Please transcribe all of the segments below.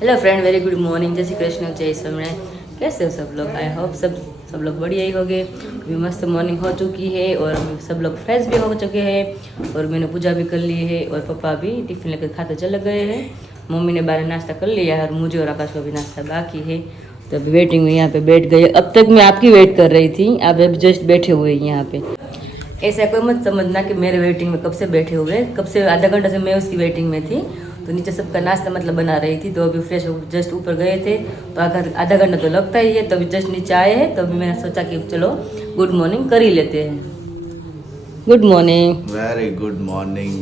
Hello friend, very good morning. जय श्री कृष्ण, जय स्वामीनारायण। कैसे हो सब लोग? आई होप सब लोग बढ़िया ही होंगे। अभी मस्त मॉर्निंग हो चुकी है और सब लोग फ्रेश भी हो चुके हैं और मैंने पूजा भी कर ली है और पापा भी टिफिन लेकर खाते चले गए हैं। मम्मी ने बाहर नाश्ता कर लिया और मुझे और आकाश को भी नाश्ता बाकी है। तो अभी वेटिंग में यहाँ पे बैठ गए। अब तक मैं आपकी वेट कर रही थी, आप अभी जस्ट बैठे हुए यहाँ पे। ऐसा कोई मत समझना कि मेरे वेटिंग में कब से बैठे हुए, कब से आधा घंटा से मैं उसकी वेटिंग में थी। तो नीचे सबका नाश्ता मतलब बना रही थी, तो अभी फ्रेश जस्ट ऊपर गए थे तो आधा घंटा तो लगता ही है। तो अभी जस्ट नीचे आए हैं तो अभी मैंने सोचा कि चलो गुड मॉर्निंग कर ही लेते हैं। Good morning. Very good morning.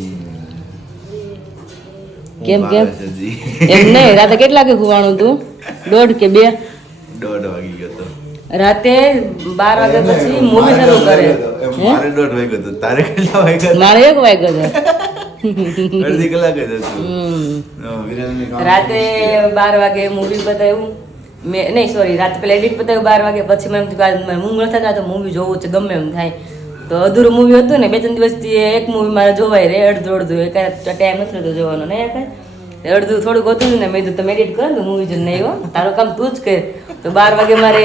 કેમ એમ નહીં, રાતે કેટલા વાગે સુવાનું તું? 1:30 કે 2? 1:30 વાગી ગયો તો રાતે 12 વાગ્યા પછી મૂવી શરૂ કરે. મારે 1:30 વાગ્યો તો, તારે કેટલા વાગ્યા? મારે 1 વાગ્યો છે. અડધી કલાક જ હતું. રાતે 12 વાગે મૂવી બતાવ્યું મેં, નહીં સોરી, રાતે પેલા એડિટ બતાવ્યું 12 વાગે. પછી મને એમ થયું કે મૂંગ નથી થતા તો મૂવી જોવું છે, ગમે એમ થાય. તો અધૂરું મૂવી હતું ને, 2-3 દિવસથી એક મૂવી મારે જોવાય રે, અડધું એકાદ ટાઈમ નથી રહેતો જોવાનો ને. અડધું થોડુંક હતું ને, મેં કીધું તમે એડિટ કરો ને મૂવી જો નહીં હો, તારું કામ તું જ કર. તો 12 વાગે મારે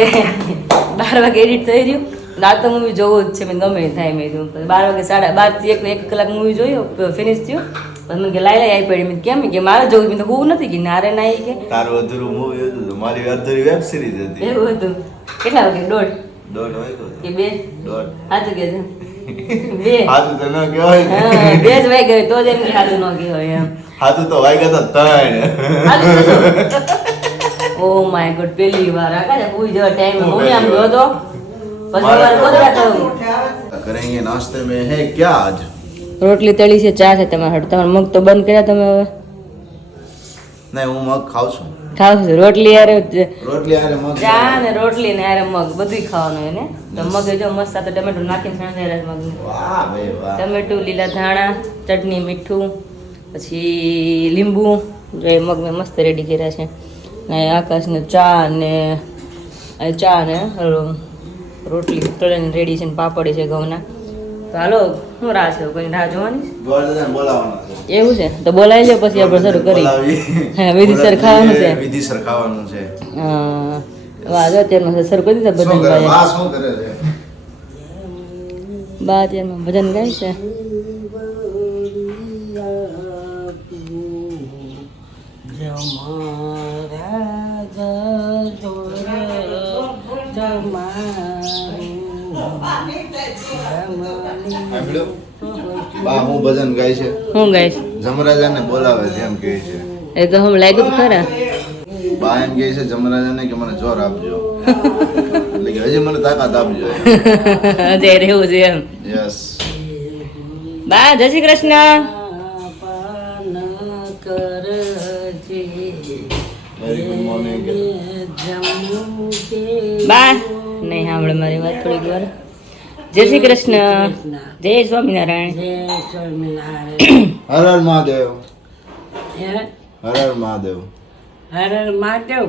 12 વાગે એડિટ થઈ રહ્યું. આ તો મૂવી જોવું જ છે, મેં ગમે થાય. મેં કીધું 12 વાગે 12:30 થી 1 કલાક મૂવી જોયું, ફિનિશ થયું. પછી મને કે લાઈ આવી પડી. મેં કેમ કે મારે જોવું, મેં તો હું નથી કે નારે ના કે તારું અધૂરું મૂવી હતું, મારી અધૂરી વેબ સિરીઝ હતી. એવું હતું. કેટલા વાગે? 1:30 વાગ્યો કે 2? 1:30. સાચું કે છે 2? હાથું તો ન કહેવાય. 2 જ વાગ્યા તો જ એમ કે સાચું ન કહેવાય એમ. હાથું તો વાગ્યા હતા 3. ઓ માય ગોડ, પહેલી વાર આકા કોઈ જેવા ટાઈમ મમ્મી આમ ગયો તો પછી વાર કોદરા કરું. કરેંગે નાસ્તે में है क्या आज? રોટલી તળી છે, ચા છે તમારે. તમારે મગ તો બંધ કર્યા તમે હવે? નહીં, હું મગ ખાઉં છું. ખાવ છો? રોટલી યાર, રોટલી આરે મગ, ચા ને રોટલી ને યાર મગ બધું ખાવાનું એને. તો મગ જો મસ્ત સાથે ટમેટું નાખીને સણગાવ્યા મગ. વાહ ભાઈ વાહ. ટમેટું, લીલા ધાણા, ચટણી, મીઠું, પછી લીંબુ. જો એ મગ મેં મસ્ત રેડી કર્યા છે. ને આકાશને ચા ને રોટલી તળીને રેડી છે ને પાપડી છે ઘઉંના. તો હાલો, શું રાહ છે? કોઈ રાહ જોવાની? ગોળદાદાને બોલાવવાના છે. એવું છે તો બોલાવી લે, પછી આપણે શરૂ કરી. હા, વિધિસર ખાવાનું છે. વિધિસર ખાવાનું છે. હા, વાહ, જો અત્યારમાં શરૂ કરી દીધા ભજન ગાય. બા શું કરે છે? બા અત્યારમાં ભજન ગાય છે. બા હું ભજન ગાય છે. હું ગાઈશ? જમરાજાને બોલાવે છે એમ કહે છે. એ તો હમ લાગ્યું ખરા. બા એમ કહે છે જમરાજાને કે મને જોર આપજો, એટલે કે હજી મને તાકાત આપજો. જય રહેવું છે એમ. યસ. બા જય Shri Krishna. Very good morning. બા નહીં સાંભળે મારી વાત થોડીક વાર. જય શ્રી કૃષ્ણ, જય સ્વામિનારાયણ. હર હર મહાદેવ. હર હર મહાદેવ. હર હર મહાદેવ.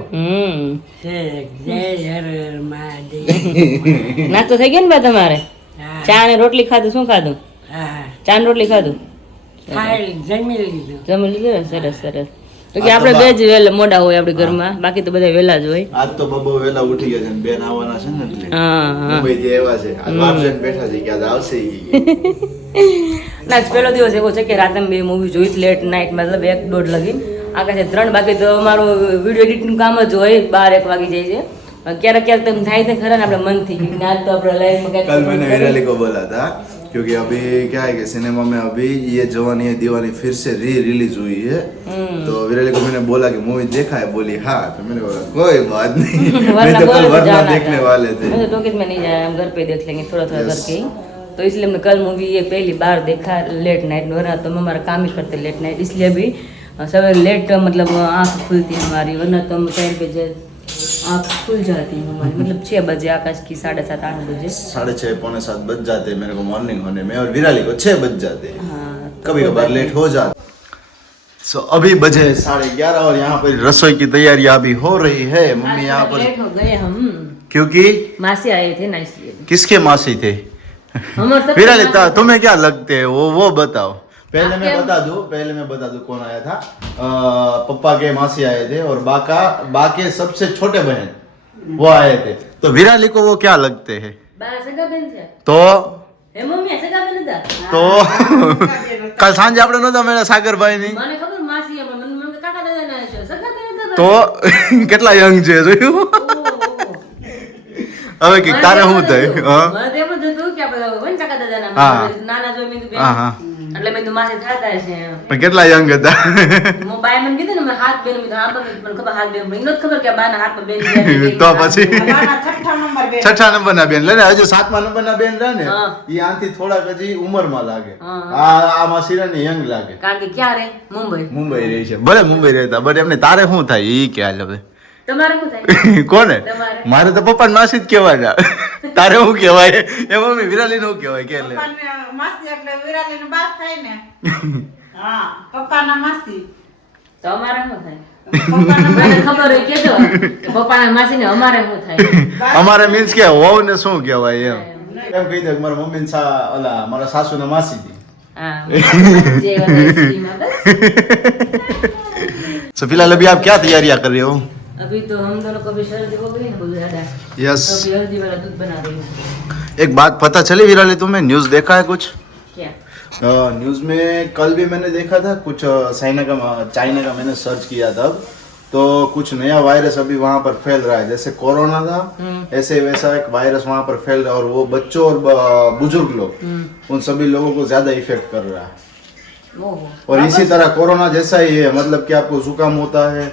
જય હર હર મહાદેવ. નાસ્તો થઈ ગયો ને બા તમારે? હા. ચા ને રોટલી ખાધું? શું ખાધું? હા, ચા ને રોટલી ખાધું? ખાઈ જમી લીધું. જમી લીધું ને? સરસ સરસ. તો કે આપણે બે જ વહેલા મોડા હોય આપણી ઘરમાં, બાકી તો બધા વહેલા જ હોય. આજ તો બબો વેલા ઉઠી ગયા છે ને બેન આવવાના છે ને એટલે હા હા. મુંબઈ થી આવ્યા છે. આજ વાર જોઈને બેઠા છે કે આજ આવશે ઈ. ના, પહેલો દિવસ એવો છે કે રાતે બે મૂવી જોઈ લેટ નાઇટ, મતલબ 1-1:30 લગી. આકાશે 3. બાકી તો અમારું વિડીયો એડિટિંગ કામ જ હોય, 12-1 વાગી જાય છે. ક્યારેક ક્યારેક તમે થાય છે ખરા ને આપણે મનથી કે આજ તો આપણે લાઈફમાં कल मैंने विराली को बोला था क्योंकि अभी क्या है कि सिनेमा में अभी ये जवानी है दीवानी फिर से रिलीज हुई है, तो विराली को मैंने बोला कि मूवी देखा है? बोली हाँ. तो मैंने बोला कोई बात नहीं, मैं तो कल वरना देखने वाले थे. मैं तो टॉकीज में नहीं जाया, हम घर पे देख लेंगे थोड़ा थोड़ा करके ही. तो इसलिए हमने कल मूवी ये पहली बार देखा लेट नाइट में, वरना तो हम हमारा काम ही करते लेट नाइट, इसलिए अभी सवेरे लेट मतलब आँख खुलती है हमारी, वरना तो हम टाइम पे आँख खुल जाती है हमारी, मतलब 6 बजे आकाश की 7:30-8 बजे 6:30 पौने 7 बज जाते हैं मेरे को मॉर्निंग होने में, और विराली को 6 बज जाते हैं. हाँ, कभी कभार लेट हो जाता. सो अभी बजे 11:30 और यहाँ पर रसोई की तैयारियां अभी हो रही है. मम्मी यहाँ पर लेट हो गए हम क्योंकि मासी आए थे ना, इसलिए. किसके मासी थे? हमारे सब विराली तुम्हें क्या लगते हैं वो बताओ. पहले मैं बता दूं कौन आया था। पप्पा के मासी आए थे और बा के सबसे छोटे बहन वो आए थे। तो विराली को वो क्या लगते हैं? બારા સગા બેન છે તો હે મમ્મી સગા બેન હતા તો કાલ સાંજે આપણે નહોતા મેળા સાગરભાઈ ની, મને ખબર માસી મને મને કાકા દાદા ના છે સગા બેન હતા તો કેટલા યંગ છે જોયું? હવે કે તારે શું થાય? હા મને તો એમ જ હતું કે આપણે વન કાકા દાદા ના હા. નાના જોઈ મેં તો હા હા એટલે મેં તો માસી થતા છે પણ કેટલા યંગ હતા? મો બાય મને કીધું ને મેં હાથ બેન મેં હા મને ખબર હાથ બેન મને નથી ખબર કે બાના હાથમાં બેન તો પછી મારા છઠ્ઠા નંબર બેન. 6ઠા નંબરના બેન લે ને, હજુ 7મા નંબરના બેન રહે ને હા. ઈ આનથી થોડાક હજી ઉંમરમાં લાગે. હા. આ માસી રહે ને યંગ લાગે. કારણ કે ક્યાં રે મુંબઈ મુંબઈ રહે છે, ભલે મુંબઈ રહેતા, બટ એમને તારે શું થાય ઈ કે હાલ હવે તમારે શું થાય કોને? તમારે? મારે તો પપ્પા માસી જ કહેવાય. તારે શું કહેવાય? એ મમ્મી વિરાલી નું કહેવાય કે લે પપ્પાને માસી એટલે વિરાલીની બાત થાય ને. હા, પપ્પાના માસી. તો અમારે શું થાય પપ્પાના મને ખબર હોય કેજો કે પપ્પાના માસી ને અમારે શું થાય અમારે મીન્સ કે વહુ ને શું કહેવાય એમ કહી દે કે મારા મમ્મી ને ઓલા મારા સાસુ ને માસી દી. હા જે વાला स्ट्रीम है बस तो फिलहाल अभी आप क्या तैयारियां कर रहे हो? अभी तो हम दोनों को भी सर्दी हो गई ना बहुत ज्यादा यस, तो अभी हल्दी वाला दूध बना रही हूँ एक बात पता चली विराली तुम्हें? न्यूज देखा है कुछ? क्या न्यूज में कल भी मैंने देखा था कुछ चाइना का मैंने सर्च किया था, तो कुछ नया वायरस अभी वहाँ पर फैल रहा है। जैसे कोरोना था ऐसे वैसा एक वायरस वहाँ पर फैल रहा है और वो बच्चों और बुजुर्ग लोग उन सभी लोगों को ज्यादा इफेक्ट कर रहा है। ओहो और इसी तरह कोरोना जैसा ही है, मतलब कि आपको जुकाम होता है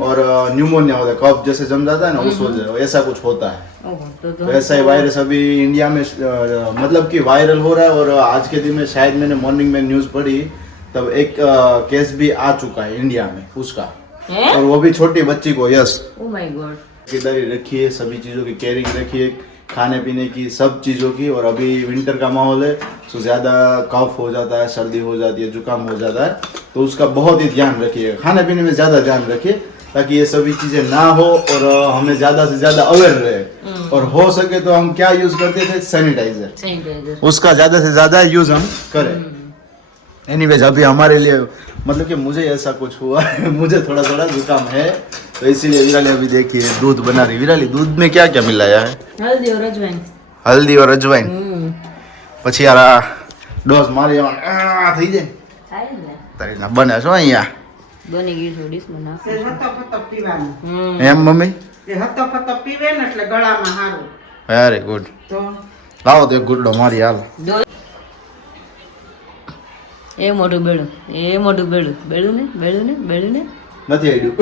और न्यूमोनिया होता है, कफ जैसे जम जाता है ना उस वजह ऐसा कुछ होता है। ओहो तो तो ऐसा ही वायरस अभी इंडिया में मतलब कि वायरल हो रहा है। और आज के दिन में शायद मैंने मॉर्निंग में न्यूज पढ़ी तब एक केस भी आ चुका है इंडिया में उसका, हैं और वो भी छोटी बच्ची को। यस, ओ माय गॉड खरीदारी रखिए, सभी चीज़ों की केयरिंग रखिए, खाने पीने की सब चीज़ों की। और अभी विंटर का माहौल है तो ज़्यादा कफ हो जाता है, सर्दी हो जाती है, जुकाम हो जाता है, तो उसका बहुत ही ध्यान रखिए। खाने पीने में ज़्यादा ध्यान रखिए ताकि ये सभी चीज़ें ना हो और हमें ज़्यादा से ज़्यादा अवेयर रहे। और हो सके तो हम क्या यूज़ करते थे? सैनिटाइजर, सैनिटाइजर उसका ज़्यादा से ज़्यादा यूज़ हम करें। एनीवेज अभी हमारे लिए मतलब कि मुझे ऐसा कुछ हुआ है, मुझे थोड़ा थोड़ा जुकाम है, तो इसीलिए विराली अभी देखिए दूध बना रही। विराली दूध में क्या क्या मिलाया है? हल्दी और अजवाइन हल्दी और अजवाइन। પછી યાર આ ડોઝ મારી થઈ જાય થાય ને તારી ના બને છો અહીંયા બની ગયું છે ડીશ માં તે હતો ફતો પીવાનું. એમ મમ્મી? તે હતો ફતો પીવે ને એટલે ગળામાં સારું. વેરી ગુડ, તો લાવો તો એક ગુડ્ડો મારી હાલ. એ મોટું બેડું બેડું ને નથી આડ્યું.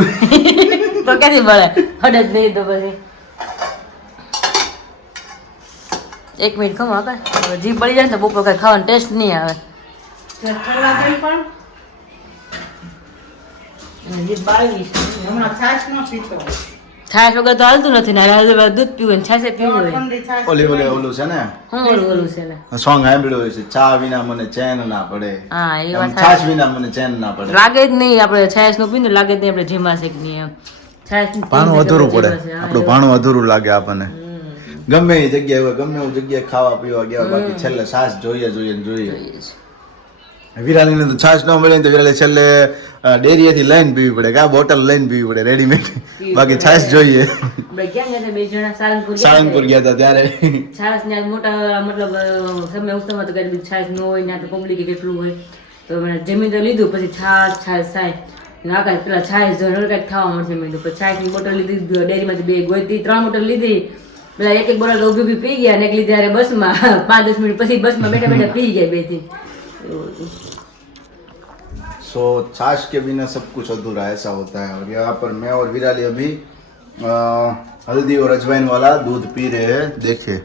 તો ક્યાંથી બળે હડે જ નહીં તો પછી 1 મિનિટ ખમો આગળ જીભ બળી જાય ને તો બપોર કઈ ખાવાનો ટેસ્ટ નહીં આવે તે ઠરવા દઈ પણ અને જીભ બાળી છે હમણાં છાશ ન પીતો. છાશ વગર તો હાલતું નથી ને હાલ દૂધ પીવું ને છાશે પીવું હોય ઠંડી છાશ ઓલું છે ને હું ઓલું છે ને સોંગ સાંભળ્યું હોય છે, ચા વિના મને ચેન ના પડે, હા એ એમ વાત છાશ વિના મને ચેન ના પડે. લાગે જ નહીં આપણે છાશ નું પીને લાગે જ નહીં આપણે જેમાં છે કે નહીં એમ છાશ ભાણું અધૂરું પડે, આપણું ભાણું અધૂરું લાગે આપણને. ગમે એ જગ્યાએ હોય, ગમે એ જગ્યાએ ખાવા પીવા ગયા, બાકી છેલ્લે છાશ જોઈએ. વિરાલીને તો છાશ ન મળે ને તો વિરાલી છેલ્લે ડેરીએથી લઈને પીવી પડે, કા બોટલ લઈને પીવી પડે રેડીમેડ, બાકી છાશ જોઈએ. આપણે ક્યાં ગયા હતા 2 જણા સાળંગપુર ગયા હતા ત્યારે છાશ ને મોટા મતલબ સમય ઉત્સવમાં તો કઈ છાશ ન હોય ને તો પબ્લિક કેટલું હોય તો મેં જમી તો લીધું પછી છાશ થાય આકાશ પેલા છાશ જો કઈક ખાવા મળશે મેં પછી છાશની બોટલ લીધી ડેરીમાંથી 2 ગોતી 3 બોટલ લીધી પેલા એક બોટલ તો ઊભી પી ગયા ને એક લીધી અરે બસમાં 5-10 મિનિટ પછી બસમાં બેઠા પી ગયા 2 થી. सो छाछ के बिना सब कुछ अधूरा ऐसा होता है। और यहाँ पर मैं और विराली अभी हल्दी और अजवाइन वाला दूध पी रहे हैं। देखिए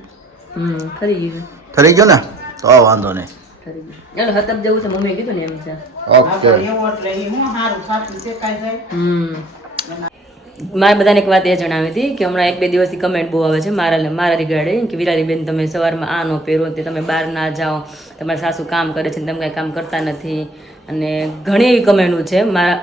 ફરી ગયું खरी गयो ने तो वांधो नहीं। ફરી ગયું ચાલો હતપ જવું છે મમ્મીએ કીધું ને એમ છે ओके એવું એટલે એ હું સારું સાચું શેકાઈ જાય. મારે બધાને એક વાત એ જણાવી હતી કે હમણાં 1-2 દિવસથી કમેન્ટ બહુ આવે છે મારા રિગાર્ડિંગ કે વિરાલી બેન તમે સવારમાં આ ન પહેરો તે તમે બહાર ના જાઓ, તમારા સાસુ કામ કરે છે તમે કાંઈ કામ કરતા નથી, અને ઘણી એવી કમેન્ટો છે મારા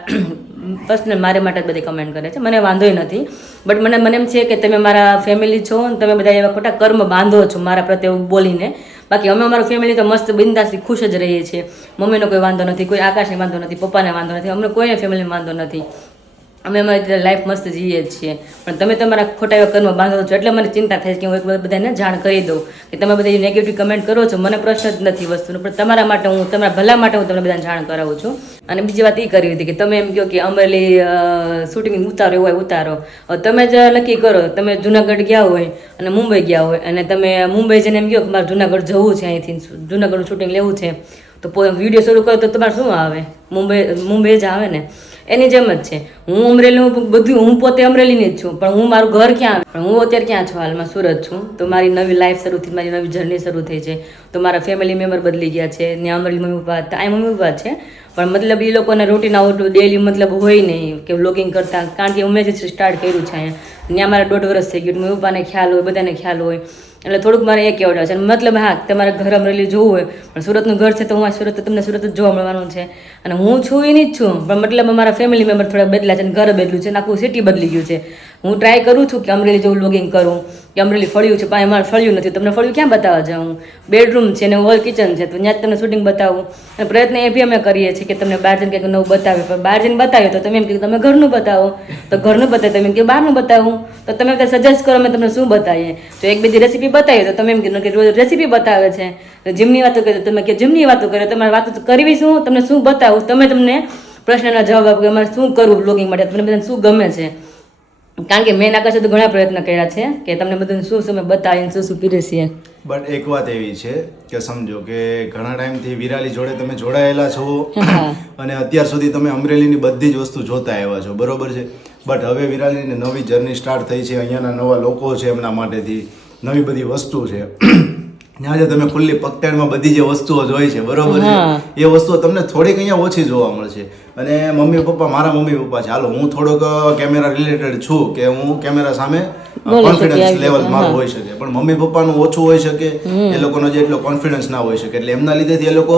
પર્સનલ મારે માટે જ બધી કમેન્ટ કરે છે, મને વાંધોય નથી, બટ મને એમ છે કે તમે મારા ફેમિલી છો ને તમે બધા એવા ખોટા કર્મ બાંધો છો મારા પ્રત્યે એવું બોલીને, બાકી અમે અમારું ફેમિલી તો મસ્ત બિંદાસથી ખુશ જ રહીએ છીએ. મમ્મીનો કોઈ વાંધો નથી, કોઈ આકાશને વાંધો નથી, પપ્પાને વાંધો નથી, અમને કોઈને ફેમિલીને વાંધો નથી. અમે અમારી રીતે લાઈફ મસ્ત જીવીએ જ છીએ. પણ તમે તમારા ખોટા એવા કર્મ બાંધો છો એટલે મને ચિંતા થાય છે કે હું એક બધાને જાણ કરી દઉં કે તમે બધા નેગેટિવ કમેન્ટ કરો છો, મને પ્રશ્ન જ નથી વસ્તુનો, પણ તમારા માટે હું તમારા ભલા માટે હું તમને બધાને જાણ કરાવું છું. અને બીજી વાત એ કરી હતી કે તમે એમ કહો કે અમરેલી શૂટિંગ ઉતારો એવું હોય ઉતારો. તમે જ નક્કી કરો, તમે જુનાગઢ ગયા હોય અને મુંબઈ ગયા હોય અને તમે મુંબઈ જઈને એમ કહો કે મારે જુનાગઢ જવું છે, અહીંથી જુનાગઢનું શૂટિંગ લેવું છે, તો વિડીયો શરૂ કરો તો તમારે શું આવે? મુંબઈ જ આવે ને. એની જેમ જ છે. હું અમરેલીનું બધું, હું પોતે અમરેલીની જ છું, પણ હું મારું ઘર ક્યાં આવે? પણ હું અત્યારે ક્યાં છું? હાલમાં સુરત છું. તો મારી નવી લાઈફ શરૂ થઈ, મારી નવી જર્ની શરૂ થઈ છે. તો મારા ફેમિલી મેમ્બર બદલી ગયા છે. ત્યાં અમરેલી મમ્મી પપ્પા હતા, અહીં મમ્મી પપ્પા છે, પણ મતલબ એ લોકોને રૂટીન આઉટ ડેલી મતલબ હોય નહીં કે વ્લોગિંગ કરતા, કારણ કે અમે જે સ્ટાર્ટ કર્યું છે અહીંયા. ત્યાં મારે 1.5 વર્ષ થઈ ગયું. મમ્મી પપ્પાને ખ્યાલ હોય, બધાને ખ્યાલ હોય, એટલે થોડુંક મારે એ કહેવડાવે છે. મતલબ હા, તમારે ઘર અમરેલી જોવું હોય પણ સુરતનું ઘર છે તો હું આ સુરત, તમને સુરત જ જોવા મળવાનું છે. અને હું છું એની જ છું, પણ મતલબ અમારા ફેમિલી મેમ્બર થોડા બદલા છે, ઘર બદલ્યું છે, આખું સિટી બદલી ગયું છે. હું ટ્રાય કરું છું કે અમરેલી જેવું વ્લોગિંગ કરું, કે અમરેલી ફળ્યું છે, પણ મારે ફળ્યું નથી. તમને ફળ્યું ક્યાં બતાવવા જાઉં? બેડરૂમ છે ને હોલ કિચન છે, તો ત્યાં જ તમને શૂટિંગ બતાવું. અને પ્રયત્ન એ બી અમે કરીએ છીએ કે તમને બહાર જઈને કંઈક નવું બતાવીએ, પણ બહાર જઈને બતાવીએ તો તમે એમ કે તમે ઘરનું બતાવો, તો ઘરનું બતાવે તમે એમ કે બહારનું બતાવું, તો તમે સજેસ્ટ કરો અમે તમને શું બતાવીએ. તો એક બીજી રેસીપી બતાવીએ તો તમે એમ કીધું કે રોજ રેસીપી બતાવે છે. જીમની વાતો કરે તમે કે જીમની વાતો કરે, તમારે વાતો કરવી શું, તમને શું બતાવું, તમને પ્રશ્નના જવાબ આપો કે અમારે શું કરવું બ્લોગિંગ માટે, તમને બધાને શું ગમે છે. કારણ કે મેં આકાશે તો ઘણા પ્રયત્ન કર્યા છે કે તમને બધું શું શું મેં બતાવીને શું શું પીરસીએ. બટ એક વાત એવી છે કે સમજો કે ઘણા ટાઈમથી વિરાલી જોડે તમે જોડાયેલા છો અને અત્યાર સુધી તમે અમરેલીની બધી જ વસ્તુ જોતા આવ્યા છો, બરોબર છે. બટ હવે વિરાલીની નવી જર્ની સ્ટાર્ટ થઈ છે, અહીંયાના નવા લોકો છે, એમના માટેથી નવી બધી વસ્તુ છે. આજે તમે ખુલ્લી પગટેણમાં બધી જે વસ્તુઓ જોઈ છે, બરોબર છે, એ વસ્તુઓ તમને થોડીક અહીંયા ઓછી જોવા મળશે. અને મમ્મી પપ્પા, મારા મમ્મી પપ્પા છે, હાલો હું થોડોક કેમેરા રિલેટેડ છું કે હું કેમેરા સામે કોન્ફિડન્સ લેવલ મારું હોઈ શકે, પણ મમ્મી પપ્પાનું ઓછું હોઈ શકે, એ લોકોનો જે એટલો કોન્ફિડન્સ ના હોઈ શકે. એટલે એમના લીધેથી એ લોકો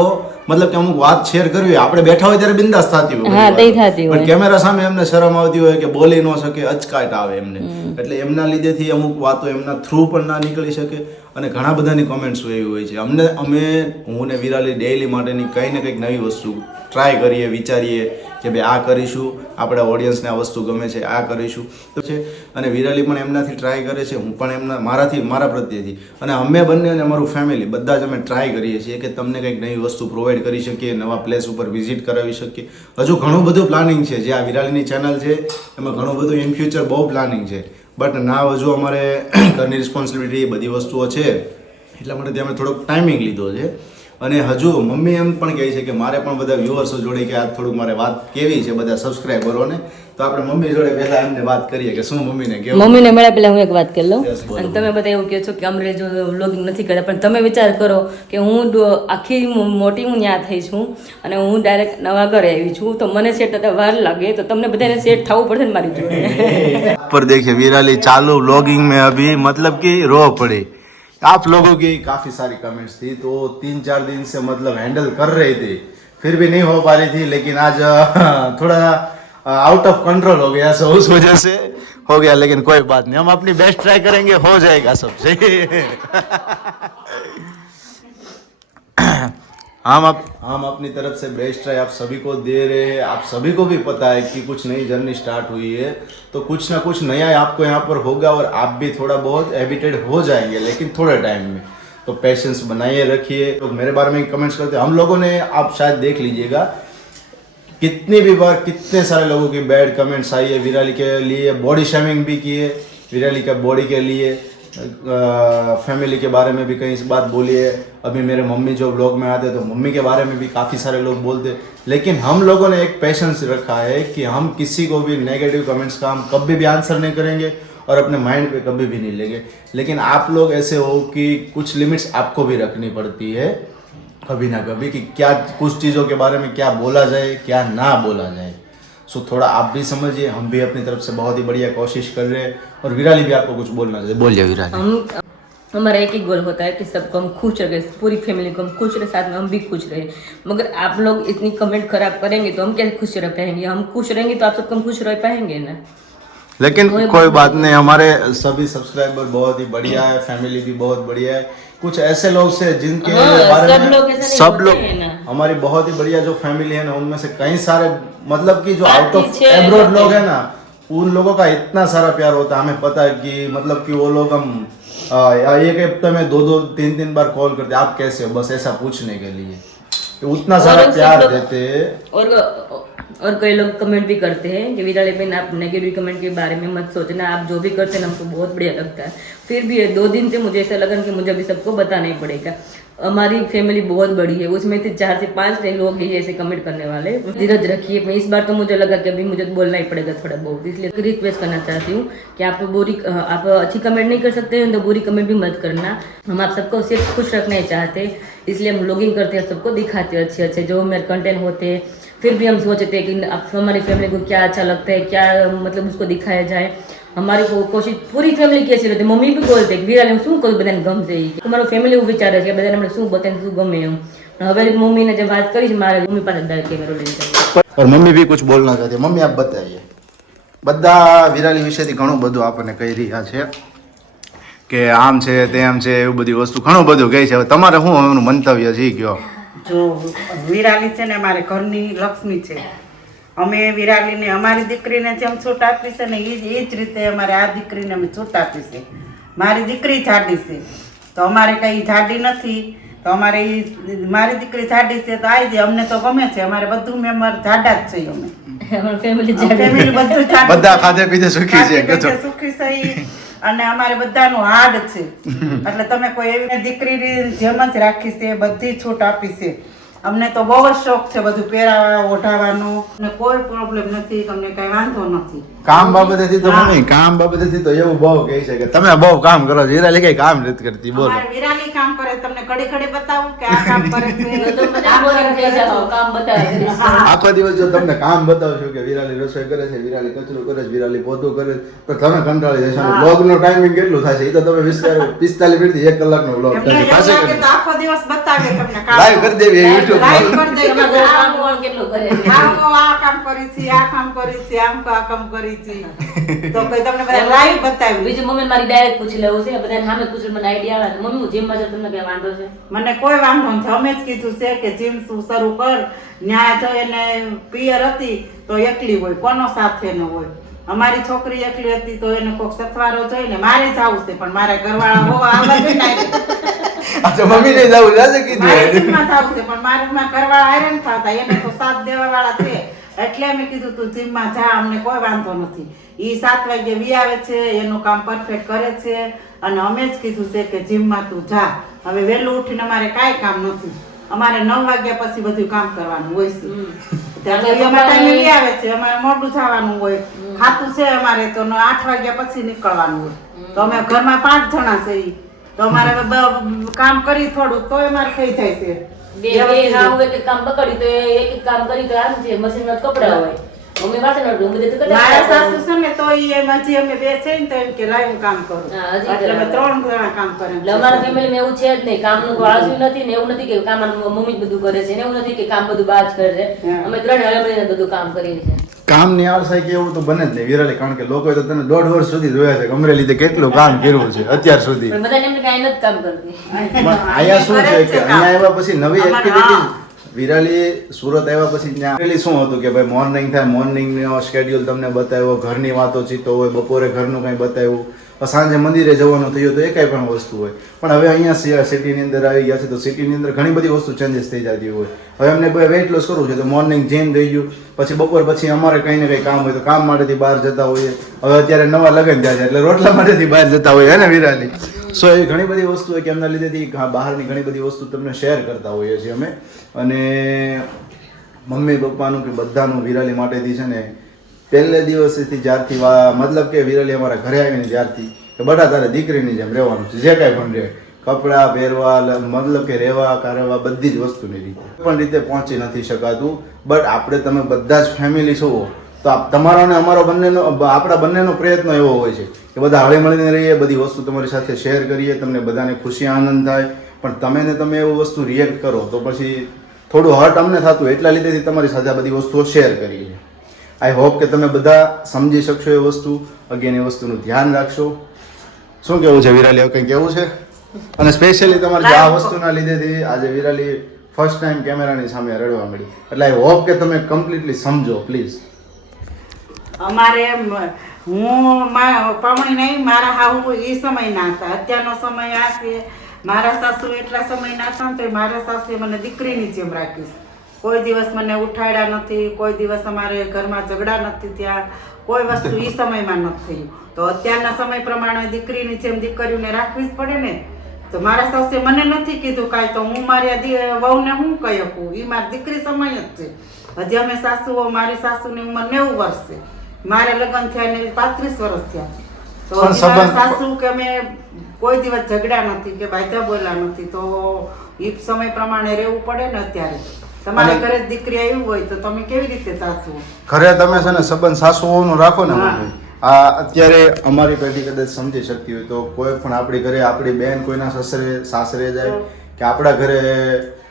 મતલબ કે અમુક વાત શેર કરવી હોય, આપણે બેઠા હોય ત્યારે બિંદાસ થતી હોય, પણ કેમેરા સામે એમને શરમ આવતી હોય કે બોલી ન શકે, અચકાટ આવે એમને. એટલે એમના લીધેથી અમુક વાતો એમના થ્રુ પણ ના નીકળી શકે. અને ઘણા બધાની કોમેન્ટ્સ એવી હોય છે. હું ને વિરાલી ડેઈલી માટેની કંઈ ને કંઈક નવી વસ્તુ ટ્રાય કરીએ, વિચારીએ કે ભાઈ આ કરીશું, આપણા ઓડિયન્સને આ વસ્તુ ગમે છે, આ કરીશું તો છે. અને વિરાલી પણ એમનાથી ટ્રાય કરે છે, હું પણ મારા પ્રત્યેથી. અને અમે બંને અને અમારું ફેમિલી બધા જ અમે ટ્રાય કરીએ છીએ કે તમને કંઈક નવી વસ્તુ પ્રોવાઈડ કરી શકીએ, નવા પ્લેસ ઉપર વિઝિટ કરાવી શકીએ. હજુ ઘણું બધું પ્લાનિંગ છે, જે આ વિરાલીની ચેનલ છે એમાં ઘણું બધું ઇન ફ્યુચર બહુ પ્લાનિંગ છે. બટ ના હજુ અમારે ઘરની રિસ્પોન્સિબિલિટી બધી વસ્તુઓ છે, એટલા માટે અમે થોડોક ટાઈમિંગ લીધો છે. અને હજુ મમ્મી એમ પણ કહે છે કે મારે પણ બધા વ્યુઅર્સો જોડે કે આ થોડુંક મારે વાત કેવી છે બધા સબસ્ક્રાઈબરોને, તો આપણે મમ્મી જોડે પહેલા એમને વાત કરીએ કે શું મમ્મીને કેવું. મમ્મીને મળ્યા પહેલા હું એક વાત કરી લઉં. અને તમે બધા એવું કહો છો કે અમરેલી જો વ્લોગિંગ નથી કરતા, પણ તમે વિચાર કરો કે હું આખી મોટી હું ત્યાં થઈ છું અને હું ડાયરેક્ટ નવા ઘરે આવી છું, તો મને સેટ થતા વાર લાગે, તો તમને બધાને સેટ થવું પડશે ને મારી જોડે. पर देखिए विराली चालू व्लॉगिंग में अभी मतलब कि रो पड़ी. आप लोगों की काफ़ी सारी कमेंट्स थी, तो 3-4 दिन से मतलब हैंडल कर रही थी, फिर भी नहीं हो पा रही थी. लेकिन आज थोड़ा आउट ऑफ कंट्रोल हो गया, सो उस वजह से हो गया. लेकिन कोई बात नहीं, हम अपनी बेस्ट ट्राई करेंगे, हो जाएगा सब सही. हम अपनी तरफ से बेस्ट ट्राई आप सभी को दे रहे हैं. आप सभी को भी पता है कि कुछ नई जर्नी स्टार्ट हुई है, तो कुछ ना कुछ नया आपको यहाँ पर होगा और आप भी थोड़ा बहुत हैबिटेड हो जाएंगे, लेकिन थोड़े टाइम में. तो पेशेंस बनाए रखिए. तो मेरे बारे में कमेंट्स करते हैं हम लोगों ने, आप शायद देख लीजिएगा कितनी भी बार कितने सारे लोगों की बैड कमेंट्स आई है. विराली के लिए बॉडी शेमिंग भी की है, विराली का बॉडी के लिए, फैमिली के बारे में भी कई बात बोली है. अभी मेरे मम्मी जो ब्लॉग में आते तो मम्मी के बारे में भी काफ़ी सारे लोग बोलते. लेकिन हम लोगों ने एक पेशेंस रखा है कि हम किसी को भी नेगेटिव कमेंट्स का हम कभी भी आंसर नहीं करेंगे और अपने माइंड पे कभी भी नहीं लेंगे. लेकिन आप लोग ऐसे हो कि कुछ लिमिट्स आपको भी रखनी पड़ती है कभी ना कभी, कि क्या कुछ चीज़ों के बारे में क्या बोला जाए, क्या ना बोला जाए. सो थोड़ा आप भी समझिए, हम भी अपनी तरफ से बहुत ही बढ़िया कोशिश कर रहे हैं. और विराली भी आपको कुछ बोलना चाहिए, बोलिए विराली. हमारा एक ही गोल होता है कि सबको हम खुश रखें, पूरी फैमिली को हम खुश रहे, साथ में हम भी खुश रहे. मगर आप लोग इतनी कमेंट खराब करेंगे तो हम कैसे खुश रह पाएंगे? हम खुश रहेंगे तो आप सबको हम खुश रह पाएंगे ना. लेकिन कोई कोई बात बात नहीं, हमारे सभी सब्सक्राइबर बहुत ही बढ़िया है, फैमिली भी बहुत बढ़िया है। कुछ ऐसे लोग से जिनके हाँ, बारे सब में लोग ऐसा नहीं सब होते लोग हैं ना। हमारी बहुत ही बढ़िया जो फैमिली है ना, उनमें से कई सारे मतलब कि जो बाकी आउट ऑफ छह एब्रॉड होते लोग हैं। है ना, उन लोगों का इतना सारा प्यार होता है, हमें पता है कि मतलब कि वो लोग हम एक हफ्ते में 2-2 3-3 बार कॉल करते, आप कैसे हो, बस ऐसा पूछने के लिए, तो उतना सारा और सब प्यार लोग- देते हैं। और कई लोग कमेंट भी करते हैं कि विराली बहन आप नेगेटिव कमेंट के बारे में मत सोचना, आप जो भी करते हैं ना हमको बहुत बढ़िया लगता है। फिर भी ये 2 दिन से मुझे ऐसा लगा कि मुझे अभी सबको बताना ही पड़ेगा। हमारी फैमिली बहुत बड़ी है, उसमें से 4 से 5 लोग ही ऐसे कमेंट करने वाले। धीरज रखिए, मैं इस बार तो मुझे लगा कि अभी मुझे बोलना ही पड़ेगा थोड़ा बहुत, इसलिए रिक्वेस्ट करना चाहती हूँ कि आप अच्छी कमेंट नहीं कर सकते हैं तो बुरी कमेंट भी मत करना। हम आप सबको सिर्फ खुश रखना ही चाहते, इसलिए हम लॉगिंग करते हैं, सबको दिखाते हैं अच्छे जो मेरे कंटेंट होते हैं। फिर भी हम सोचते हैं कि अब हमारी फैमिली को क्या अच्छा लगता है, क्या मतलब उसको दिखाया जाए। हमारी कोशिश पूरी फैमिली की ऐसी रहती है। मम्मी भी बोलते कि વિરાલી શું કરું બધાને ગમશે, તમારું ફેમિલી એવું વિચારે છે કે બધાને આપણે શું બતાવીને શું ગમે એમ। હવે મમ્મીને જે વાત કરી છે, મારે મમ્મી પાસે ડાયરેક્ટ કેમેરો લઈને જાય। और मम्मी भी कुछ बोलना चाहती है। मम्मी आप बताइए। બધા વિરાલી વિશેથી ઘણું બધું આપણને કહી રહ્યા છે કે આમ છે તેમ છે, એવું બધી વસ્તુ ઘણું બધું કહે છે। હવે તમારે શું એનું મંતવ્ય છે કયો? જો વિરાલી છે ને અમારે ઘરની લક્ષ્મી છે। અમે વિરાલીને અમારી દીકરીને જેમ છૂટ આપી છે ને એ જ રીતે અમારે આ દીકરીને અમે છૂટ આપી છે। મારી દીકરી જાડી છે તો અમારે કંઈ જાડી નથી, તો અમારે મારી દીકરી જાડી છે તો આવી જાય, અમને તો ગમે છે, અમારે બધું મેમ્બર જાડા જ છે। અમે અમારી ફેમિલી ફેમિલી બધું જાડું બધા છે। ખાધે પીધે સુખી છે ખાધે કચો। પીધે સુખી છે ઈ। અને અમારે બધાનું હાડ છે, એટલે તમે કોઈ એવી દીકરી જેમ જ રાખી છે, બધી છૂટ આપી છે। અમને તો બહુ જ શોખ છે બધું પહેરાવા ઓઢાવાનો, અને કોઈ પ્રોબ્લેમ નથી, તમને કઈ વાંધો નથી। કામ બાબતેથી તો હા। મમ્મી કામ બાબતેથી તો એવું બહુ કહે છે કે તમે બહુ કામ કરો છો, વિરાલી કઈ કામ નથી કરતી, બોલો। અમારે વિરાલી કામ કરે, તમને ઘડી ઘડી બતાવું કે આ કામ કરે છે, તો મને boring થઈ જાવ, કામ બતાવે। હા। આખો દિવસ જો તમને કામ બતાવશું કે વિરાલી રસોઈ કરે છે, વિરાલી કચરું કરે છે, વિરાલી પોતું કરે છે, તો તમે કંટાળી જશો। હા। બ્લોગ નો ટાઈમિંગ કેટલું થશે એ તો તમે 45 મિનિટ થી 1 કલાકનો બ્લોગ એમને થશે એવું પાસે લાગે તો આખો દિવસ બતાવે તમને કામ। લાઈવ કરી દેવી YouTube લાઈવ માં। કરી દેવી તમારા ઘરે આ કામ કોણ કેટલું કરે છે? આ કામ કરી છે, આ કામ કરી છે, આમ આ કામ કરી છે, તો કોઈ તમને બધા લાઈવ બતાવી। બીજું મમ્મી મારી ડાયરેક્ટ પૂછી લેવું છે, બધાને સામે પૂછીને મને આઈડિયા આવે। મમ્મી હું જીમમાં જાઉં, તમને કઈ વાંધો છે? મને કોઈ વાંધો નથી, અમે જ કીધું છે કે જીમ તું શરૂ કર। ન્યા જો એને પિયર હતી તો એકલી હોય, કોનો સાથે ન હોય। અમારી છોકરી એકલી હતી તો એને કોઈક સથવારો જોઈને મારે જવું છે, પણ મારા ઘરવાળા હોવા આવવા જોઈએ ને। અચ્છા મમ્મી ને જાવું લાગે કીધું મારે જીમમાં જવું છે, પણ મારે ઘરવાળા હેરાન થતા, એને તો સાથ દેવા વાળા છે, એટલે મેં કીધું તું જીમમાં જા, અમને કોઈ વાંધો નથી। ઈ 7 વાગે આવે છે, એનું કામ પરફેક્ટ કરે છે, અને અમે જ કીધું છે કે જીમમાં તું જા। હવે વહેલું ઉઠીને અમારે કાંઈ કામ નથી, અમારે 9 વાગ્યા પછી બધું કામ કરવાનું હોય છે। ત્યાં તો અમારે ટાઈમે આવે છે, અમારે મોડું જવાનું હોય, ખાતું છે અમારે તો 8 વાગ્યા પછી નીકળવાનું હોય, તો અમે ઘરમાં 5 જણા છે ઈ, તો અમારે કામ કરી થોડું તોય અમારે થઈ જાય છે। બે હા હોય કે કામ પકડ્યું તો એક કામ કરી તો આમ છે, મશીનમાં કપડા હોય, મમ્મી વાસણ હતું, બધે તો મારા કચરા સાસુ છે ને તો ઈ એમ હજી અમે બે છે ને તો એમ કે લાય હું કામ કરું, હા, હજી એટલે અમે કરાવે। 3 જણા કામ કરે એટલે અમારા ફેમિલીમાં એવું છે જ નહીં, કામનું આળસું નથી ને એવું નથી કે કામ મમ્મી જ બધું કરે છે ને એવું નથી કે કામ બધું બા જ કરે છે। હા। અમે 3 હળી મળીને બધું કામ કરીએ છીએ। કામ ની આળસાઈ કે એવું તો બને જ નહીં વિરાલી, કારણ કે લોકોએ તો તને 1.5 વર્ષ સુધી જોયા છે કે અમરેલી તે કેટલું કામ કર્યું છે અત્યાર સુધી। પણ બધાને એમને કાંઈ નથી કામ કરતી। પણ અહીંયા શું છે કે અહીંયા આવ્યા પછી નવી એક્ટિવિટી, વિરાલી સુરત આવ્યા પછી ત્યાં વિરાલી શું હતું કે ભાઈ મોર્નિંગ થાય, મોર્નિંગ નો શેડ્યુલ તમને બતાવ્યો, ઘરની વાતો ચીતો હોય, બપોરે ઘરનું કંઈ બતાવ્યું, સાંજે મંદિરે જવાનું થયું તો એ કઈ પણ વસ્તુ હોય। પણ હવે અહીંયા સિટીની અંદર આવી ગયા છે તો સિટીની અંદર ઘણી બધી વસ્તુ ચેન્જીસ થઈ જતી હોય। હવે અમને વેઇટ લોસ કરવું છે તો મોર્નિંગ જીમ થઈ ગયું, પછી બપોર પછી અમારે કંઈ ને કંઈ કામ હોય તો કામ માટેથી બહાર જતા હોઈએ। હવે અત્યારે નવા લગ્ન થયા છે એટલે રોટલા માટેથી બહાર જતા હોય હે ને વિરાલી? સો એ ઘણી બધી વસ્તુ હોય કે એમના લીધેથી બહારની ઘણી બધી વસ્તુ તમને શેર કરતા હોઈએ છીએ અમે। અને મમ્મી પપ્પાનું કે બધાનું વિરાલી માટેથી છે ને પહેલે દિવસથી જ્યારથી મતલબ કે વિરાલી અમારા ઘરે આવીને જ્યારથી કે બધા તારે દીકરીની જેમ રહેવાનું છે, જે કાંઈ પણ રહે, કપડાં પહેરવા મતલબ કે રહેવા કારવા બધી જ વસ્તુની રીતે પણ રીતે પહોંચી નથી શકાતું। બટ આપણે તમે બધા જ ફેમિલી છો તો તમારો અને અમારો બંનેનો આપણા બંનેનો પ્રયત્ન એવો હોય છે કે બધા હળી મળીને રહીએ, બધી વસ્તુ તમારી સાથે શેર કરીએ, તમને બધાને ખુશી આનંદ થાય। પણ તમે એવું વસ્તુ રિએક્ટ કરો તો પછી થોડું હર્ટ અમને થતું, એટલા લીધેથી તમારી સાથે આ બધી વસ્તુઓ શેર કરીએ। આઈ હોપ કે તમે બધા સમજી શકશો એ વસ્તુ, અગેન એ વસ્તુનું ધ્યાન રાખશો. શું કેવું છે વિરાલી, હવે કંઈ કેવું છે? અને સ્પેશિયલી તમારી જે આ વસ્તુના લીધેથી આજે વિરાલી ફર્સ્ટ ટાઈમ કેમેરાની સામે રડવા મળી, એટલે આઈ હોપ કે તમે કમ્પ્લીટલી સમજો પ્લીઝ. અમારે હું પમણી નહીં, મારા હાહુ એ સમયના હતા, અત્યારનો સમય આ છે. મારા સાસુ એટલા સમયના હતા ને તો મારા સાસુએ મને દીકરીની જેમ રાખીશ. કોઈ દિવસ મને ઉઠાડ્યા નથી, કોઈ દિવસ અમારે ઘરમાં ઝઘડા નથી ત્યાં, કોઈ વસ્તુ એ સમયમાં નથી થયું. તો અત્યારના સમય પ્રમાણે દીકરીની જેમ દીકરીઓને રાખવી જ પડે ને. તો મારા સાસુએ મને નથી કીધું કાંઈ, તો હું મારી વહુને હું કહી શકું, એ મારી દીકરી સમય જ છે. હજી અમે સાસુઓ, મારી સાસુની ઉંમર 90 વર્ષ છે, મારે લગ્ન થયા ને 35 વર્ષ થયા. તો મારા સાસુ કે અમે કોઈ દિવસ ઝઘડા નથી કે ભાઈ બોલા નથી. તો એ સમય પ્રમાણે રહેવું પડે ને. અત્યારે તમારા ઘરે દીકરી આવી હોય તો તમે કેવી રીતે સાસુ? ઘરે તમે છે ને સંબંધ સાસુઓનો રાખો ને મમ્મી. આ અત્યારે અમારી પેઢી કદાચ સમજી શકતી હોય તો કોઈ પણ આપણી ઘરે આપણી બેન કોઈના સાસરે જાય કે આપણા ઘરે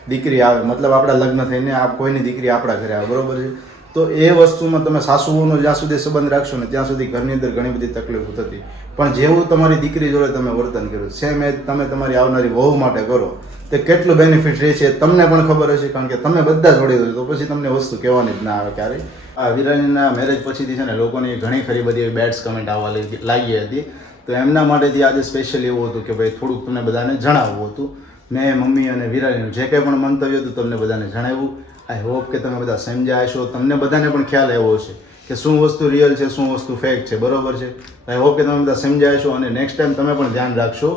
દીકરી આવે, મતલબ આપણા લગ્ન થઈને કોઈની દીકરી આપણા ઘરે આવે, બરોબર છે. તો એ વસ્તુમાં તમે સાસુઓનો જ્યાં સુધી સંબંધ રાખશો ને ત્યાં સુધી ઘરની અંદર ઘણી બધી તકલીફો થતી. પણ જેવું તમારી દીકરી જોડે તમે વર્તન કર્યું સેમ એ તમે તમારી આવનારી વહુ માટે કરો તે કેટલું બેનિફિટ રહે છે તમને પણ ખબર હશે, કારણ કે તમે બધા જોડે દો તો પછી તમને વસ્તુ કહેવાની જ ના આવે ક્યારેય. આ વિરાલીના મેરેજ પછીથી છે ને લોકોની ઘણી ખરી બધી બેડ્સ કમેન્ટ આવવા લાગી હતી. તો એમના માટેથી આજે સ્પેશિયલ એવું હતું કે ભાઈ થોડુંક તમને બધાને જણાવવું હતું. મેં મમ્મી અને વિરાલીનું જે કંઈ પણ મંતવ્ય હતું તમને બધાને જણાવ્યું. આઈ હોપ કે તમે બધા સમજ્યા હશો, તમને બધાને પણ ખ્યાલ આવ્યો હશે કે શું વસ્તુ રિયલ છે, શું વસ્તુ ફેક છે, બરોબર છે. આઈ હોપ કે તમે બધા સમજ્યા હશો અને નેક્સ્ટ ટાઈમ તમે પણ ધ્યાન રાખશો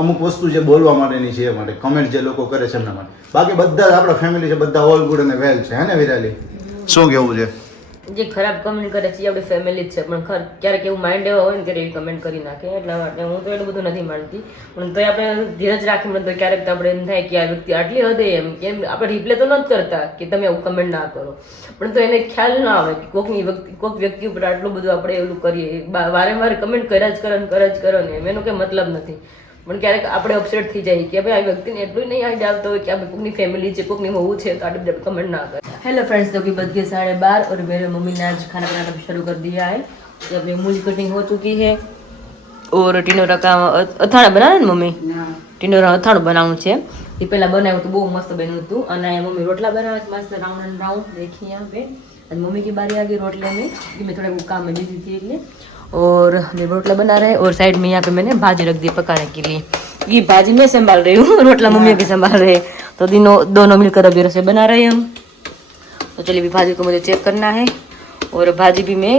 અમુક વસ્તુ જે બોલવા માટેની છે એ માટે, કમેન્ટ જે લોકો કરે છે એમના માટે. બાકી બધા જ આપણા ફેમિલી છે, બધા ઓલ ગુડ અને વેલ છે, હે ને વિરાલી? શું કેવું છે? જે ખરાબ કમેન્ટ કરે છે એ આપણી ફેમિલી જ છે, પણ ક્યારેક એવું માઇન્ડ એવા હોય ને ત્યારે એવી કમેન્ટ કરી નાખે. એટલા માટે હું તો એટલું બધું નથી માનતી, પણ તોય આપણે ધીરજ રાખીને તો ક્યારેક તો આપણે એમ થાય કે આ વ્યક્તિ આટલી હદે કેમ આપણે રિપ્લે તો નથી કરતા કે તમે આવું કમેન્ટ ના કરો, પણ તો એને ખ્યાલ ના આવે કે કોઈક વ્યક્તિ ઉપર આટલું બધું આપણે એવું કરીએ, વારંવાર કમેન્ટ કર્યા જ કરો ને એનો કંઈ મતલબ નથી. પણ ક્યારેક આપણે અપસેટ થઈ જાય કે ભાઈ આ વ્યક્તિને એટલું નહીં આઈડિયા આવતો હોય કે આપણે કોઈકની ફેમિલી છે, કોઈકની વહુ છે, તો આટલી બધી કમેન્ટ ना करें. हेलो फ्रेंड्स, तो अभी बज गए 12:30 और मेरे मम्मी ने आज खाना बनाना शुरू कर दिया है. तो अभी मूली कटिंग हो चुकी है और टिंडोरा का અથાણા બનાવે ને મમ્મી, ટિંડોરા અથાણું બનાવવું છે. એ પહેલા બનાવ્યું તો બહુ મસ્ત બન્યું હતું. અને મમ્મી રોટલા બનાવે મસ્ત રાउंड एंड राउंड. देखिए यहाँ पे आज मम्मी की बारी आ गई रोटले में, क्योंकि मैं थोड़ा काम में बिजी थी इसलिए. और ये रोटला बना रहे हैं और साइड में यहाँ पे मैंने भाजी रख दी पकाने के लिए. ये भाजी मैं संभाल रही हूँ, रोटला मम्मी भी संभाल रहे हैं. तो दोनों मिलकर अभी रसोई बना रहे हैं हम. तो चलिए अभी भाजी को मुझे चेक करना है. और भाजी भी मैं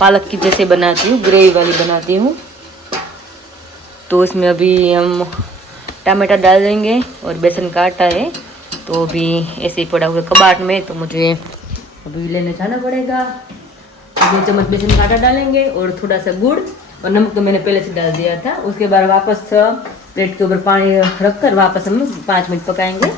पालक की जैसे बनाती हूँ, ग्रेवी वाली बनाती हूँ. तो इसमें अभी हम टमाटर डाल देंगे और बेसन का आटा है तो अभी ऐसे ही पड़ा हुआ कबाट में, तो मुझे अभी लेने जाना पड़ेगा. 2 चम्मच बेसन का आटा डालेंगे और थोड़ा सा गुड़ और नमक तो मैंने पहले से डाल दिया था. उसके बाद वापस प्लेट के ऊपर पानी रख कर वापस हम 5 मिनट पकाएंगे.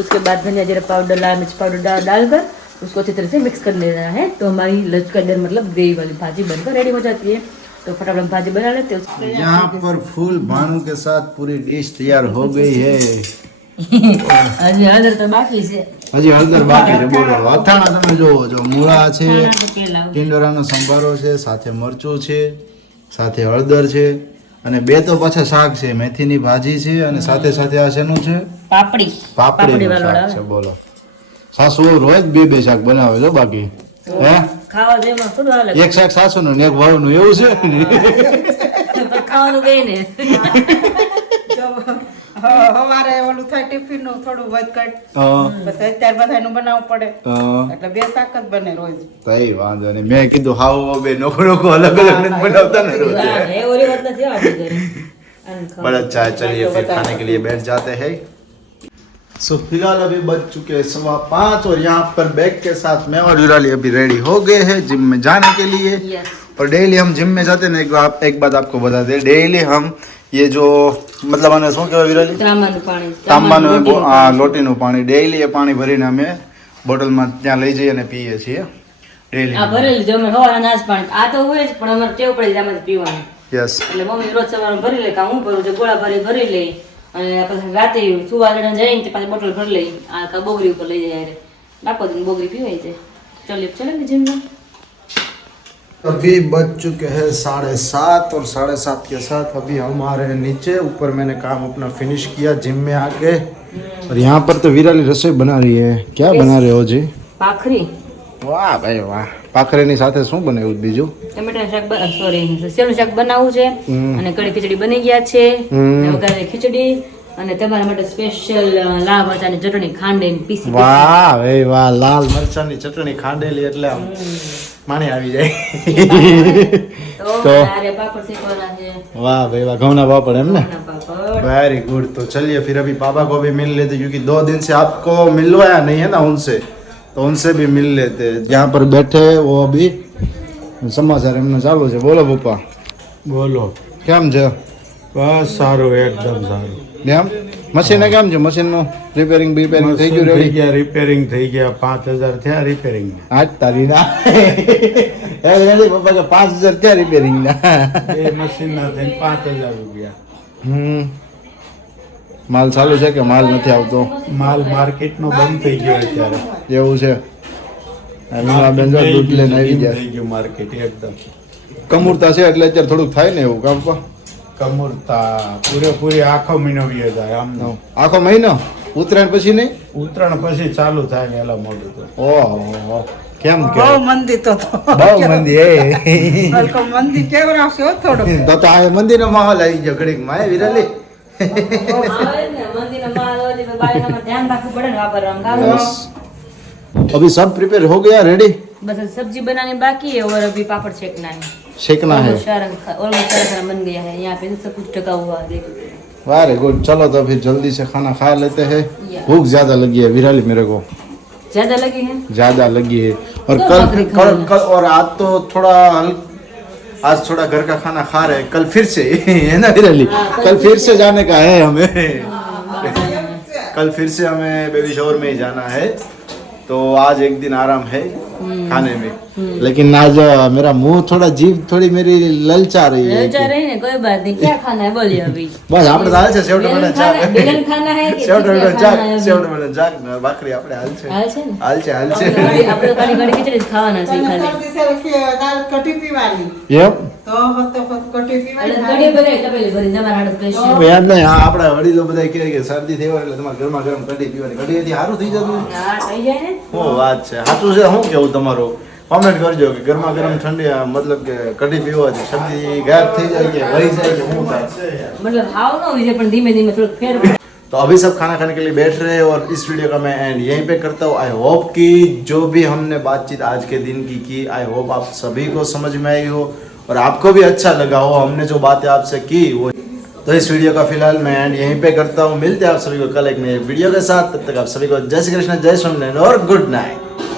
उसके बाद धनिया जीरा पाउडर, लाल मिर्च पाउडर डालकर उसको अच्छी तरह से मिक्स कर लेना है. तो हमारी लचकदार मतलब ग्रेवी वाली भाजी बनकर रेडी हो जाती है. तो फटाफट भाजी बना लेते हैं. यहाँ पर फूल भानू के साथ पूरी डिश तैयार हो गई है. હજી હળદર તો બાકી છે. હજી હળદર બાકી છે. બોલો અથાણા તમે જોવો છો, મૂળા છે, ટિંડોરાનો સંભારો છે, સાથે મરચું છે, સાથે હળદર છે અને 2 તો પાછા શાક છે. મેથીની ભાજી છે અને સાથે સાથે આ શેનું છે? પાપડી શાક છે. બોલો સાસુ રોજ 2 શાક બનાવે છો. બાકી હે ખાવા દેમાં થોડું હાલે. એક શાક સાસુનું ને એક વહુનું, એવું છે? ખાવાનું ગઈ ને હવારે ઓલું થાય ટિફિન નું થોડું વધઘટ, પછી અત્યારે બધાનું બનાવવું પડે એટલે 2 શાક જ બને રોજ. કઈ વાંધો નહીં. મેં કીધું હાવ બે નોખો અલગ અલગ નથી બનાવતા ને રોજ. એ ઓલી વાત નથી આવતી ઘરે. पर अच्छा चलिए फिर खाने के लिए बैठ जाते हैं. सो फिलहाल अभी बज चुके हैं 5:15 और यहाँ पर बैग के साथ मैं और विराली अभी रेडी हो गए हैं जिम में जाने के लिए. और डेली हम जिम में जाते हैं ना, एक बात आपको बता दें, डेली हम ये जो मतलब આને શું કહેવાય વિરાલી? તાંબાનું લોટીનું પાણી, ડેઈલી એ પાણી ભરીને અમે બોટલમાં ત્યાં લઈ જઈએ અને પીએ છીએ ડેઈલી. આ ભરેલી જો અમે સવારે નાશ પાણી આ તો હોય જ, પણ અમારે ટેવ પડી જાય આમાંથી પીવાની. યસ. એટલે મમ્મી રોજ સવારે ભરી લે, કાં હું ભરું છું, ગોળા ભરી લઈ અને પછી રાતે સુવા જઈને જઈને પાછી બોટલ ભરી લઈ. આ કા બોગરી ઉપર લઈ જાય, આખો દિન બોગરી પીવાય છે. चलिए चलेंगे जिम में। अभी बज चुके हैं 7:30 और 7:30 के साथ अभी हम आ रहे हैं नीचे। ऊपर मैंने काम अपना फिनिश किया जिम में आके, और यहाँ पर तो विराली रसोई बना रही है। क्या बना रहे हो जी? भाखरी। વાહ ભાઈ વાહ. પાખરેની સાથે શું બનાવ્યું બીજું? ટમેટાનું શાક સોરી સેવનું શાક બનાવવું છે અને કઢી ખીચડી બની ગયા છે અને વઘારેલી ખીચડી અને તમારા માટે સ્પેશિયલ લાલ મરચાની ચટણી ખાંડીને પીસી વાહ ભાઈ વાહ. લાલ મરચાની ચટણી ખાંડેલી એટલે આમ માણી આવી જાય. તો અરે પાપડ શેકવાના છે वाह भाई वाह. घઉંના પાપડ એમ ને? ઘઉંના પાપડ। Very good. तो चलिए फिर अभी पापा को भी मिल लेते, क्योंकि 2 दिन से आपको मिलवाया नहीं है ना उनसे, तो उनसे भी मिल लेते। जहाँ पर बैठे वो अभी समाचार એમના ચાલુ છે. બોલો પપ્પા, બોલો. કેમ છે? બસ સારું, એકદમ સારું. એમ મશીન કેમ છે? મશીનનું રિપેરિંગ બીપેરિંગ થઈ ગયું? થઈ રેડી? ગયા, રિપેરિંગ થઈ ગયા. 5000 થયા રિપેરિંગ. આજ તારી ના રેડી પપ્પા કે 5000 ક્યાં રિપેરિંગ ના? એ મશીન ના થઈને 5000 રૂપિયા. માલ ચાલુ છે કે માલ નથી આવતો? માલ માર્કેટ નો બંધ થઈ ગયો અત્યારે. એવું છે? બેન જો દૂધ લઈને આવી જાય. થઈ ગયું માર્કેટ એકદમ. કમુરતા છે એટલે અત્યારે થોડુંક થાય ને એવું કામ પા. કમુરતા પૂરેપૂરી આખો મહિનો વીએ જાય આમ. આખો મહિનો? ઉત્તરાયણ પછી નહીં? ઉત્તરાયણ પછી ચાલુ થાય વહેલા મોડું તો. ઓહો, કેમ કે બહુ મંદી તો બહુ મંદી એ મંદી કેવરાવશે હો થોડો. તો આ મંદિરનો માહોલ આવી ગયો ઘડીક માં. વિરાલી મંદિરનો માલ હોય તો બાળકમાં ધ્યાન રાખવું પડે ને વાપરવામાં। बस अभी सब प्रिपेयर हो गया, रेडी? बस सब्जी बनानी बाकी है और अभी पापड़ सेकना है। सेकना है। ऑलमोस्ट सारा बन गया है। यहाँ पे सब कुछ ढका हुआ है, देखो। Very good. चलो तो फिर जल्दी से खाना खा लेते हैं. Yeah. भूख ज्यादा लगी है विराली मेरे को, ज्यादा लगी है। ज्यादा लगी है। और दो कल बकरी कल खाना। कल और आज तो थोड़ा आज थोड़ा घर का खाना खा रहे हैं, कल फिर से है ना विराली? कल फिर से जाने का है हमें। कल फिर से हमें बेबी शावर में ही जाना है, तो आज एक दिन आराम है खाने में। लेकिन आज मेरा मुंह थोड़ा जीभ थोड़ी मेरी ललचा रही है। ललचा रही है, कोई बात नहीं। क्या खाना है बोलिए अभी? बस આપણે તો હાલ છે સેવ ટમેટા શાક. बेलन खाना है कि સેવ क्या ટમેટા खाना है શાક, अभी? સેવ ટમેટા શાક ને ભાખરી આપણે હાલ છે. હાલ છે ને? હાલ છે, હાલ છે. આપણે તો ખાલી કઢી ખીચડી જ ખાવાના છે ખાલી। દાળ કઢી પીવાની એમ? તો કઢી પીવાની એટલે કઢી બનાવી તપેલી ભરીને તમારા હાટુ સ્પેશિયલ। યાદ નહીં. હા, આપણા વડીલો બધા કહે કે શરદી થઈ હોય એટલે તમારે ગરમા ગરમ કઢી પીવાની. કઢીથી સારું થઈ જતું. હા થઈ જાય ને। શું વાત છે? સાચું છે? શું કેવું તમારું? કોમેન્ટ કરજો કે ગરમા ગરમ ઠંડી मतलब કે કઢી પીવાથી શરદી ગાયબ થઈ જાય કે વહી જાય કે શું થાય? मतलब हाव न हो जाए पर धीमे धीमे थोड़ा फेर। तो अभी सब खाना खाने के लिए बैठ रहे हैं और इस वीडियो का मैं एंड यहीं पे करता हूँ। आई होप कि जो भी हमने बातचीत आज के दिन की आई होप आप सभी को समझ में आई हो और आपको भी अच्छा लगा हो हमने जो बातें आपसे की वो। तो इस वीडियो का फिलहाल मैं एंड यहीं पे करता हूँ। मिलते हैं आप सभी को कल एक नए वीडियो के साथ। तब तक आप सभी को जय श्री कृष्ण, जय स्वामीनारायण और गुड नाइट।